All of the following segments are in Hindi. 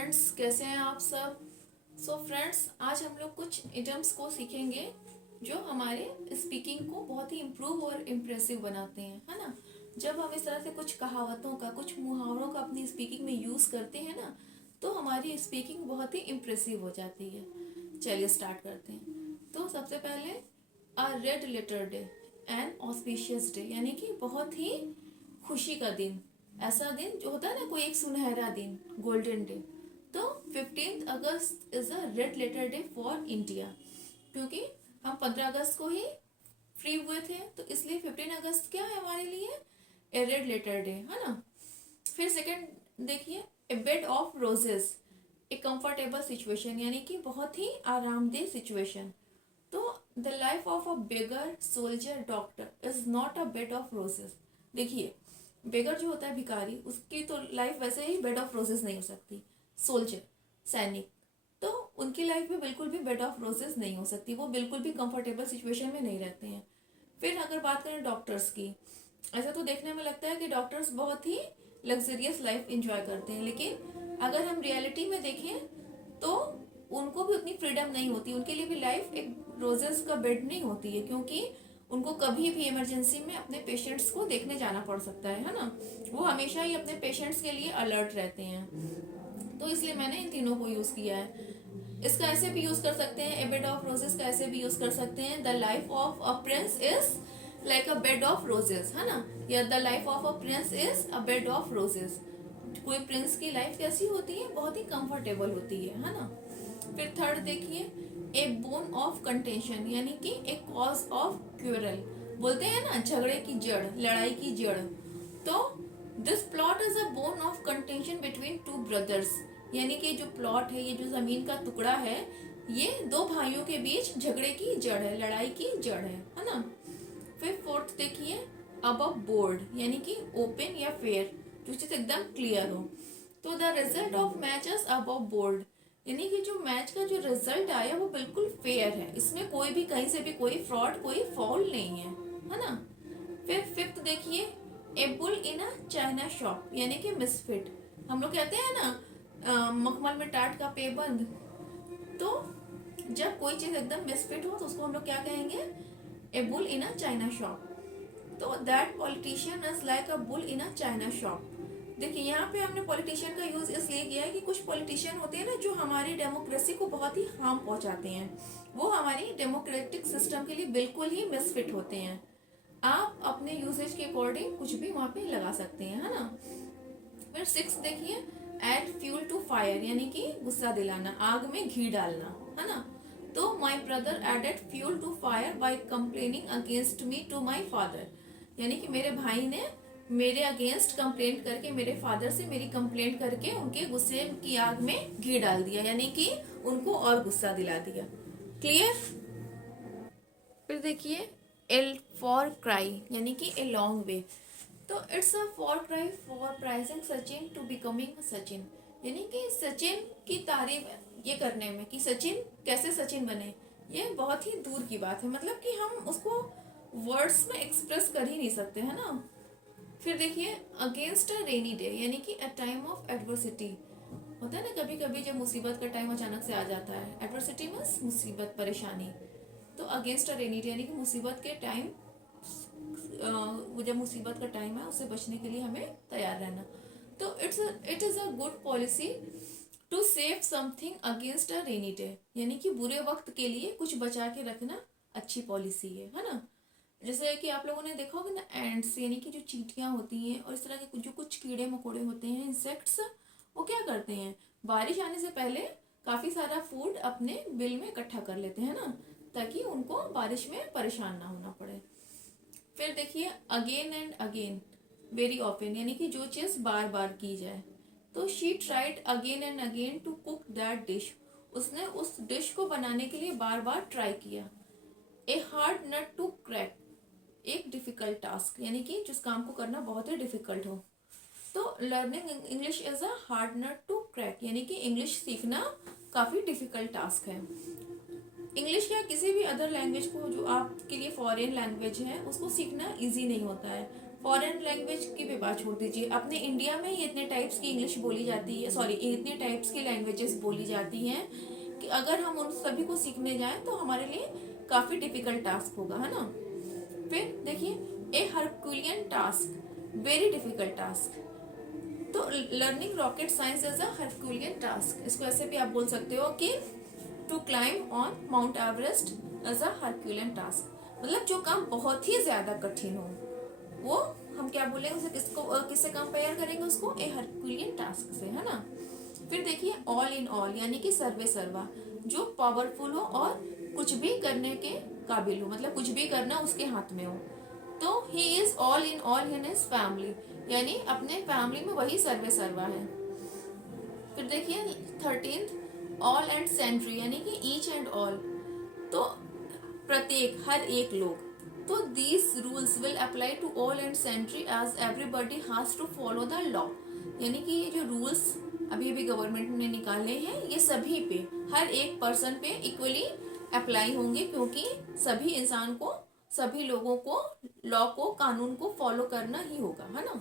फ्रेंड्स, कैसे हैं आप सब। फ्रेंड्स, आज हम लोग कुछ इडियम्स को सीखेंगे जो हमारे स्पीकिंग को बहुत ही इम्प्रूव और इम्प्रेसिव बनाते हैं, है ना। जब हम इस तरह से कुछ कहावतों का, कुछ मुहावरों का अपनी स्पीकिंग में यूज़ करते हैं ना, तो हमारी स्पीकिंग बहुत ही इम्प्रेसिव हो जाती है। चलिए स्टार्ट करते हैं। तो सबसे पहले, a red letter day an auspicious day, यानी कि बहुत ही खुशी का दिन, ऐसा दिन जो होता है ना, कोई एक सुनहरा दिन, गोल्डन डे। तो 15 August is a red letter day for India, क्योंकि हम 15 अगस्त को ही फ्री हुए थे, तो इसलिए 15 अगस्त क्या है हमारे लिए, ए रेड लेटर डे, है ना। फिर सेकंड देखिए, a bed of roses, a comfortable situation, यानी कि बहुत ही आरामदेह सिचुएशन। तो the life of a beggar soldier doctor is not a bed of roses. देखिए, बेगर जो होता है भिखारी, उसकी तो लाइफ वैसे ही बेड ऑफ रोजेस नहीं हो सकती। सोल्जर, सैनिक, तो उनकी लाइफ में बिल्कुल भी बेड ऑफ रोजेस नहीं हो सकती, वो बिल्कुल भी कंफर्टेबल सिचुएशन में नहीं रहते हैं। फिर अगर बात करें डॉक्टर्स की, ऐसा तो देखने में लगता है कि डॉक्टर्स बहुत ही लग्जरियस लाइफ इंजॉय करते हैं, लेकिन अगर हम रियलिटी में देखें तो उनको भी उतनी फ्रीडम नहीं होती, उनके लिए भी लाइफ एक रोजेस का बेड नहीं होती है, क्योंकि उनको कभी भी इमरजेंसी में अपने पेशेंट्स को देखने जाना पड़ सकता है ना। वो हमेशा ही अपने पेशेंट्स के लिए अलर्ट रहते हैं, तो इसलिए मैंने इन तीनों को यूज़ किया है। इसका ऐसे भी यूज़ कर सकते हैं, ए बेड ऑफ रोजेस का ऐसे भी यूज़ कर सकते हैं, the life of a prince is like a bed of roses, है ना, या the life of a prince is a bed of roses. कोई प्रिंस की लाइफ कैसी होती है, बहुत ही कंफर्टेबल होती है ना। फिर थर्ड देखिए, ए बोन ऑफ कंटेंशन, यानी कि ए कॉज ऑफ क्यूरल, बोलते हैं ना झगड़े की जड़, लड़ाई की जड़। तो this plot is a bone of contention between two brothers, यानी कि जो प्लॉट है, ये जो जमीन का टुकड़ा है, ये दो भाइयों के बीच झगड़े की जड़ है, लड़ाई की जड़ है ना। फिर फोर्थ देखिए, अबव बोर्ड, यानी कि ओपन या फेयर, जो चीज एकदम क्लियर हो। तो the result of match is above board, यानी कि जो मैच का जो रिजल्ट आया वो बिल्कुल फेयर है, इसमें कोई भी कहीं से भी कोई फ्रॉड, कोई फॉल नहीं है ना। फिर फिफ्थ देखिए, ए bull in a china shop, यानी कि मिसफिट। हम लोग कहते हैं ना, मखमल में टाट का पेबंद। तो जब कोई चीज एकदम मिसफिट हो तो उसको हम लोग क्या कहेंगे, a bull in a china shop. तो that politician is like a bull in a china shop. देखिए, यहाँ पे हमने पॉलिटिशियन का यूज इसलिए किया है कि कुछ पॉलिटिशियन होते हैं ना, जो हमारी डेमोक्रेसी को बहुत ही हार्म पहुंचाते हैं, वो हमारी डेमोक्रेटिक सिस्टम के लिए बिल्कुल ही मिसफिट होते हैं। आप अपने यूसेज के अकॉर्डिंग कुछ भी वहां पे लगा सकते हैं, है ना। फिर सिक्स देखिए, एड फ्यूल टू फायर, यानी कि गुस्सा दिलाना, आग में घी डालना, है ना। तो my brother added fuel to fire by complaining against me to my father, यानी कि मेरे भाई ने मेरे अगेंस्ट कंप्लेंट करके, मेरे फादर से मेरी कंप्लेंट करके उनके गुस्से की आग में घी डाल दिया, यानी कि उनको और गुस्सा दिला दिया। क्लियर। फिर देखिए, एल फॉर क्राई, यानी कि ए लॉन्ग वे। तो it's a far cry for praising Sachin to becoming a Sachin, यानी कि सचिन की तारीफ ये करने में कि सचिन कैसे सचिन बने, ये बहुत ही दूर की बात है, मतलब कि हम उसको वर्ड्स में एक्सप्रेस कर ही नहीं सकते, है ना। फिर देखिए, अगेंस्ट अ रेनी डे, यानी कि अ टाइम ऑफ एडवर्सिटी। होता है ना, कभी कभी जब मुसीबत का टाइम अचानक से आ जाता है, एडवर्सिटी मीन्स मुसीबत, परेशानी। तो अगेंस्ट अ रेनी डे, यानी कि मुसीबत के टाइम, वो जब मुसीबत का टाइम है उससे बचने के लिए हमें तैयार रहना। तो it is a good policy to save something against a rainy day, यानी कि बुरे वक्त के लिए कुछ बचा के रखना अच्छी पॉलिसी है ना। जैसे कि आप लोगों ने देखा होगा ना, एंड्स, यानी कि जो चींटियां होती हैं और इस तरह के जो कुछ कीड़े मकोड़े होते हैं, इंसेक्ट्स, वो क्या करते हैं, बारिश आने से पहले काफ़ी सारा फूड अपने बिल में इकट्ठा कर लेते हैं ना, ताकि उनको बारिश में परेशान ना होना पड़े। फिर देखिए, again and again, very often, यानी कि जो चीज़ बार बार की जाए। तो she tried again and again to cook that dish, उसने उस डिश को बनाने के लिए बार बार ट्राई किया। A hard nut to crack, एक डिफिकल्ट टास्क, यानी कि जिस काम को करना बहुत ही डिफिकल्ट हो। तो learning English is a hard nut to crack, यानी कि इंग्लिश सीखना काफ़ी डिफिकल्ट टास्क है। इंग्लिश या किसी भी अदर लैंग्वेज को, जो आपके लिए फॉरेन लैंग्वेज है, उसको सीखना इजी नहीं होता है। फॉरेन लैंग्वेज की भी बात छोड़ दीजिए, अपने इंडिया में ही इतने टाइप्स की इंग्लिश बोली जाती है, सॉरी इतने टाइप्स की लैंग्वेजेस बोली जाती हैं कि अगर हम उन सभी को सीखने जाएं तो हमारे लिए काफ़ी डिफिकल्ट टास्क होगा, है ना। फिर देखिए, a Herculean task, very difficult task. तो learning rocket science is a Herculean task, इसको ऐसे भी आप बोल सकते हो कि to climb on Mount Everest as a Herculean task, मतलब जो काम बहुत ही ज्यादा कठिन हो वो हम क्या बोलेंगे उसे, किससे कंपेयर करेंगे उसको, ए हरक्यूलियन टास्क से, है ना। फिर देखिए, ऑल इन ऑल यानी कि सर्वे सर्वा, जो पावरफुल हो और कुछ भी करने के काबिल हो, मतलब कुछ भी करना उसके हाथ में हो। तो he is all in all in his family, यानी अपने फैमिली में वही सर्वे सर्वा है। फिर देखिए 13th, ऑल एंड सेंट्री यानी कि ईच एंड ऑल, तो प्रत्येक, हर एक लोग। तो these rules will apply to all and sundry as everybody has to follow the law, यानी कि ये जो रूल्स अभी अभी गवर्नमेंट ने निकाले हैं ये सभी पे, हर एक पर्सन पे इक्वली अप्लाई होंगे, क्योंकि सभी इंसान को, सभी लोगों को लॉ को, कानून को फॉलो करना ही होगा, है ना।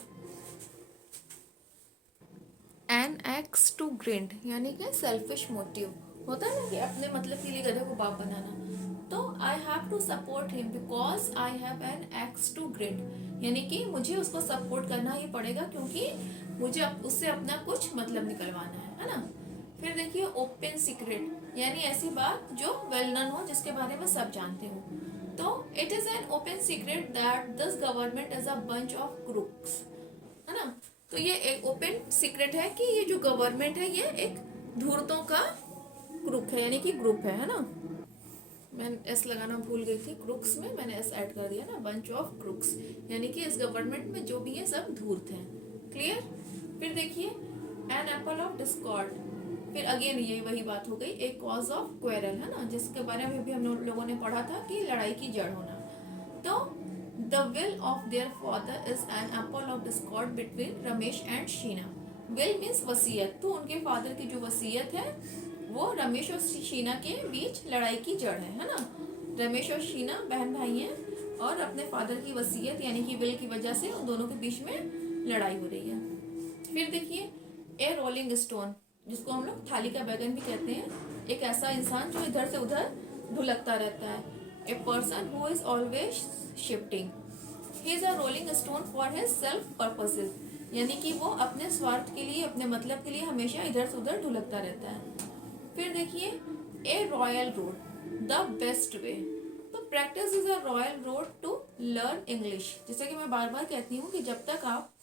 एन एक्स टू ग्रिंड यानी कि सेल्फिश मोटिव, होता है ना कि अपने मतलब के लिए गधे को बाप बनाना। तो I have to support him because I have an axe to grind, यानी कि मुझे उसको सपोर्ट करना ही पड़ेगा क्योंकि मुझे उससे अपना कुछ मतलब निकलवाना है ना। फिर देखिए, ओपन सीक्रेट यानी ऐसी बात जो वेल नोन हो, जिसके बारे में सब जानते हो। तो it is an open secret that this government is a bunch of crooks, है ना। तो ये एक ओपन सीक्रेट है कि ये जो गवर्नमेंट है ये एक धूर्तों का ग्रुप है, यानी कि ग्रुप है ना। मैं एस लगाना भूल गई थी, क्रुक्स में मैंने एस ऐड कर दिया ना, बंच ऑफ क्रुक्स, यानी कि इस गवर्नमेंट में जो भी है सब धूर्त हैं। क्लियर। फिर देखिए, एन एप्पल ऑफ डिस्कॉर्ड, फिर अगेन ये वही बात हो गई, एक कॉज ऑफ क्वेरल, है ना, जिसके बारे में भी हम लोगों ने पढ़ा था कि लड़ाई की जड़ होना। तो the will of their father is an apple of Discord between Ramesh and Sheena. Will means वसीयत, तो उनके फादर की जो वसीयत है वो रमेश और शीना के बीच लड़ाई की जड़ है ना। रमेश और शीना बहन भाई हैं और अपने फादर की वसीयत यानी कि विल की वजह से उन दोनों के बीच में लड़ाई हो रही है। फिर देखिए, ए रोलिंग स्टोन, जिसको हम लोग थाली का बैगन भी कहते हैं, एक ऐसा इंसान जो इधर से उधर ढुलकता रहता है। A person who is always shifting, he is a rolling stone for his self purposes, यानी कि वो अपने स्वार्थ के लिए, अपने मतलब के लिए हमेशा इधर से उधर ढुलकता रहता है। फिर देखिए, a royal road, the best way, तो practice is a royal road to learn English, जैसे कि मैं बार बार कहती हूँ कि जब तक आप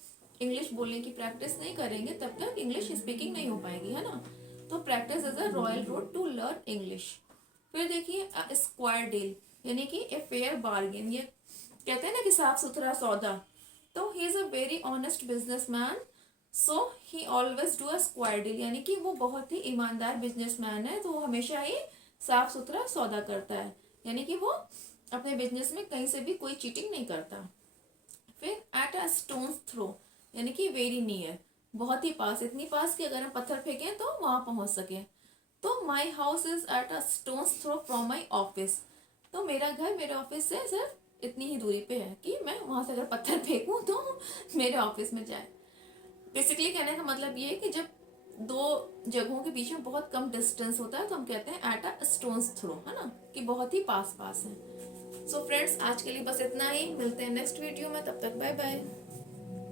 इंग्लिश बोलने की प्रैक्टिस नहीं करेंगे तब तक इंग्लिश स्पीकिंग नहीं हो पाएगी, है ना। तो practice is a royal road to learn English. फिर देखिए, स्क्वायर डील यानी कि ए फेयर बार्गेन, ये कहते हैं ना कि साफ सुथरा सौदा। तो he is a very honest business man, so he always do a square deal, यानी कि वो बहुत ही ईमानदार बिजनेसमैन है, तो वो हमेशा ही साफ सुथरा सौदा करता है, यानी कि वो अपने बिजनेस में कहीं से भी कोई चीटिंग नहीं करता। फिर एट अ स्टोन्स थ्रो, यानी कि वेरी नियर, बहुत ही पास, इतनी पास कि अगर हम पत्थर फेंकें तो वहां पहुंच सके। तो my house is at a stone's throw from my office, तो मेरा घर मेरे ऑफिस से सिर्फ इतनी ही दूरी पे है कि मैं वहां से अगर पत्थर फेंकूं तो मेरे ऑफिस में जाए। बेसिकली कहने का मतलब ये है कि जब दो जगहों के बीच में बहुत कम डिस्टेंस होता है तो हम कहते हैं एट अ स्टोन्स थ्रो, है ना, कि बहुत ही पास पास है। सो फ्रेंड्स, आज के लिए बस इतना ही, मिलते हैं नेक्स्ट वीडियो में, तब तक बाय बाय।